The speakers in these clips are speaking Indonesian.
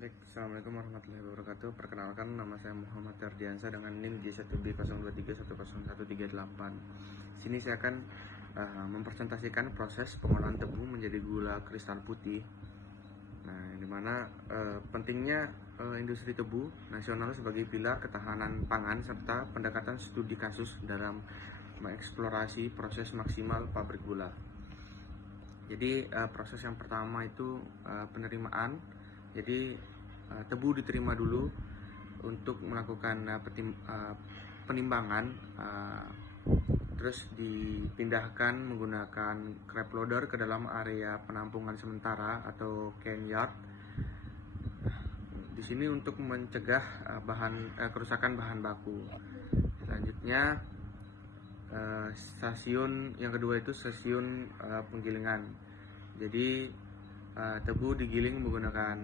Baik, Assalamualaikum warahmatullahi wabarakatuh. Perkenalkan, nama saya Muhammad Ardiansa dengan NIM J1B0231138. Sini saya akan mempresentasikan proses pengolahan tebu menjadi gula kristal putih. Nah, yang dimana pentingnya industri tebu nasional sebagai pilar ketahanan pangan serta pendekatan studi kasus dalam mengeksplorasi proses maksimal pabrik gula. Jadi proses yang pertama itu penerimaan. Jadi tebu diterima dulu untuk melakukan penimbangan, terus dipindahkan menggunakan crab loader ke dalam area penampungan sementara atau can yard. Di sini untuk mencegah kerusakan bahan baku. Selanjutnya stasiun yang kedua itu stasiun penggilingan. Jadi tebu digiling menggunakan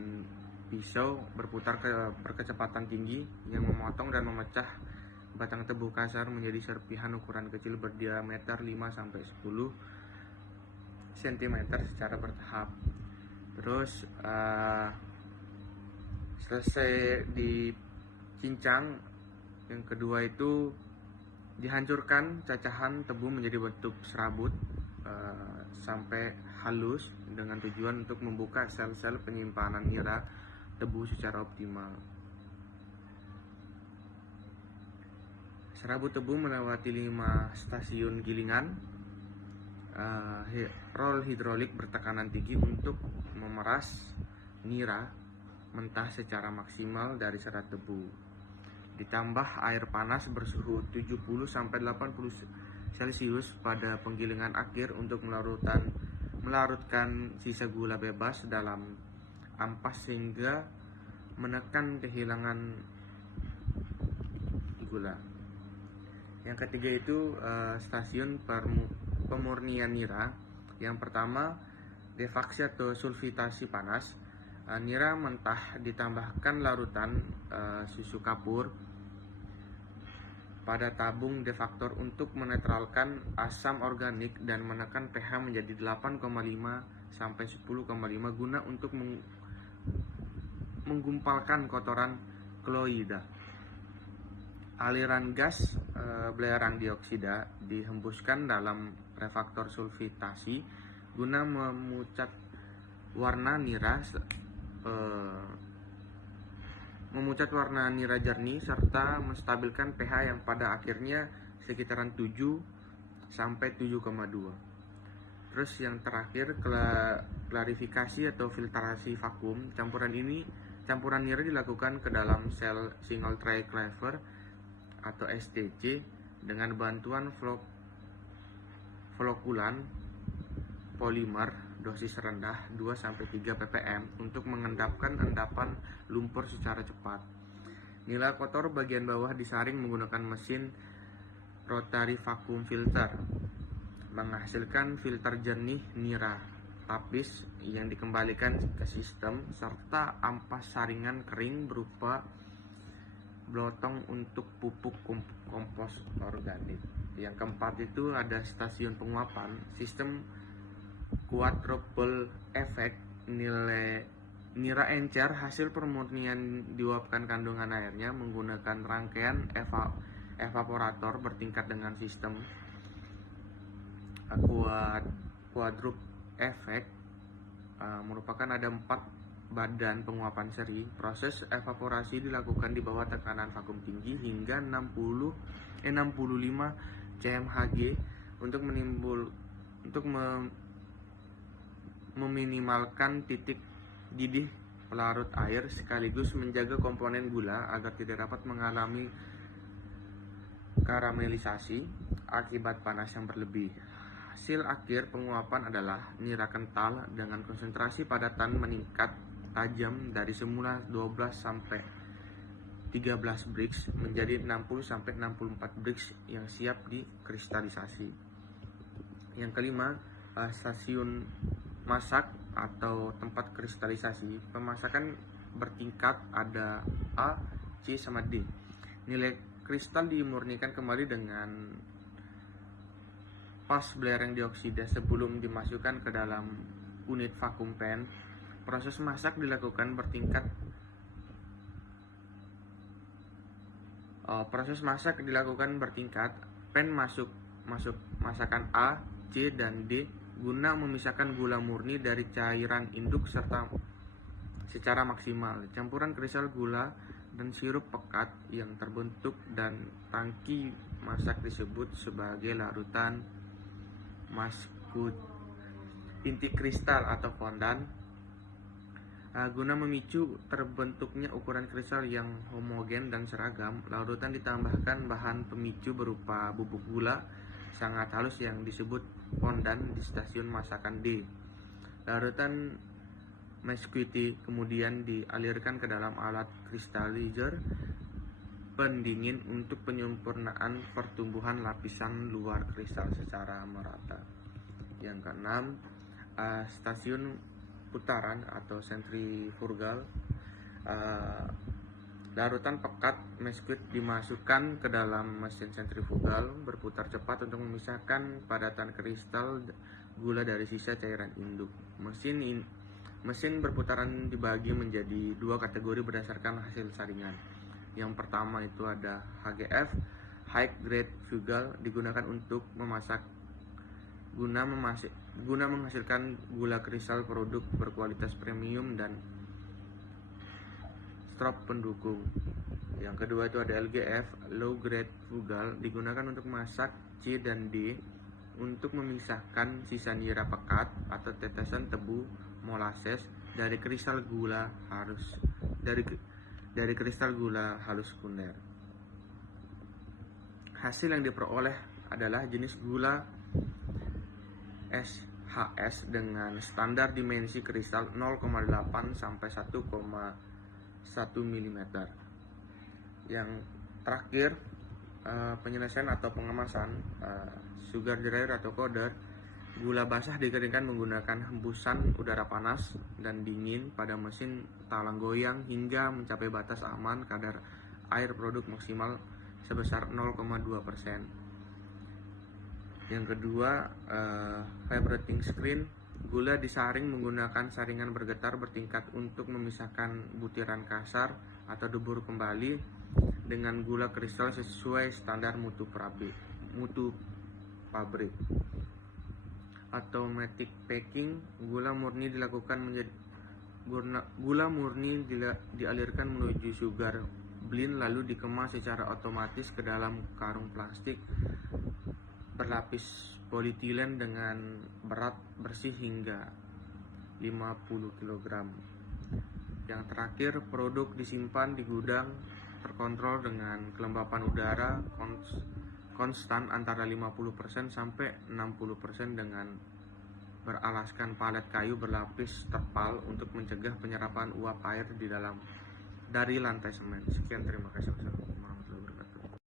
pisau berputar berkecepatan tinggi yang memotong dan memecah batang tebu kasar menjadi serpihan ukuran kecil berdiameter 5-10 cm secara bertahap. Terus selesai dicincang, yang kedua itu dihancurkan cacahan tebu menjadi bentuk serabut sampai halus dengan tujuan untuk membuka sel-sel penyimpanan nira tebu secara optimal. Serabut tebu melewati 5 stasiun gilingan, roll hidrolik bertekanan tinggi untuk memeras nira mentah secara maksimal dari serat tebu. Ditambah air panas bersuhu 70-80 Celcius pada penggilingan akhir untuk melarutkan sisa gula bebas dalam ampas sehingga menekan kehilangan gula. Yang ketiga itu stasiun pemurnian nira. Yang pertama, defaksi atau sulfitasi panas. Nira mentah ditambahkan larutan susu kapur pada tabung defaktor untuk menetralkan asam organik dan menekan pH menjadi 8,5-10,5 guna untuk menggumpalkan kotoran kloida. Aliran gas belerang dioksida dihembuskan dalam refaktor sulfitasi guna memucat warna nira jernih serta menstabilkan pH yang pada akhirnya sekitaran 7-7,2. Terus yang terakhir, klarifikasi atau filtrasi vakum. Campuran nira dilakukan ke dalam sel single triclever atau STC dengan bantuan flokulan polimer dosis rendah 2-3 ppm untuk mengendapkan endapan lumpur secara cepat. Nila kotor bagian bawah disaring menggunakan mesin rotary vacuum filter, menghasilkan filter jernih nira tapis yang dikembalikan ke sistem serta ampas saringan kering berupa blotong untuk pupuk kompos organik. Yang keempat itu ada stasiun penguapan, sistem quadruple effect. Nira encer hasil pemurnian diuapkan kandungan airnya menggunakan rangkaian evaporator bertingkat dengan sistem quadruple effect. Merupakan ada 4 badan penguapan seri. Proses evaporasi dilakukan di bawah tekanan vakum tinggi hingga 65 cmhg untuk meminimalkan titik didih pelarut air sekaligus menjaga komponen gula agar tidak dapat mengalami karamelisasi akibat panas yang berlebih. Hasil akhir penguapan adalah nira kental dengan konsentrasi padatan meningkat tajam dari semula 12-13 Brix menjadi 60-64 Brix yang siap dikristalisasi. Yang kelima, stasiun masak atau tempat kristalisasi. Pemasakan bertingkat, ada A, C, sama D. Nilai kristal dimurnikan kembali dengan pas belerang dioksida sebelum dimasukkan ke dalam unit vacuum pen. Proses masak dilakukan bertingkat Proses masak dilakukan bertingkat. Pan masuk masakan A, C, dan D guna memisahkan gula murni dari cairan induk serta secara maksimal. Campuran kristal gula dan sirup pekat yang terbentuk dan tangki masak disebut sebagai larutan maskut. Inti kristal atau fondan guna memicu terbentuknya ukuran kristal yang homogen dan seragam, larutan ditambahkan bahan pemicu berupa bubuk gula sangat halus yang disebut fondan di stasiun masakan D. Larutan mesquite kemudian dialirkan ke dalam alat crystallizer pendingin untuk penyempurnaan pertumbuhan lapisan luar kristal secara merata. Yang keenam, stasiun putaran atau centrifugal. Larutan pekat mesquite dimasukkan ke dalam mesin sentrifugal berputar cepat untuk memisahkan padatan kristal gula dari sisa cairan induk. Mesin berputaran dibagi menjadi dua kategori berdasarkan hasil saringan. Yang pertama itu ada HGF, High Grade Fugal, digunakan untuk memasak guna menghasilkan gula kristal produk berkualitas premium dan strop pendukung. Yang kedua itu ada LGF, Low Grade Fugal, digunakan untuk masak C dan D untuk memisahkan sisa nira pekat atau tetesan tebu molasses dari kristal gula halus sekunder. Hasil yang diperoleh adalah jenis gula SHS dengan standar dimensi kristal 0,8 sampai 1,1 mm. Yang terakhir, penyelesaian atau pengemasan sugar dryer atau coder. Gula basah dikeringkan menggunakan hembusan udara panas dan dingin pada mesin talang goyang hingga mencapai batas aman kadar air produk maksimal sebesar 0,2%. Yang kedua, vibrating screen. Gula disaring menggunakan saringan bergetar bertingkat untuk memisahkan butiran kasar atau debur kembali dengan gula kristal sesuai standar mutu pabrik. Automatic packing. Gula murni dialirkan menuju sugar blend lalu dikemas secara otomatis ke dalam karung plastik berlapis polietilen dengan berat bersih hingga 50 kg. Yang terakhir, produk disimpan di gudang terkontrol dengan kelembapan udara konstan antara 50% sampai 60% dengan beralaskan palet kayu berlapis terpal untuk mencegah penyerapan uap air dari lantai semen. Sekian, terima kasih.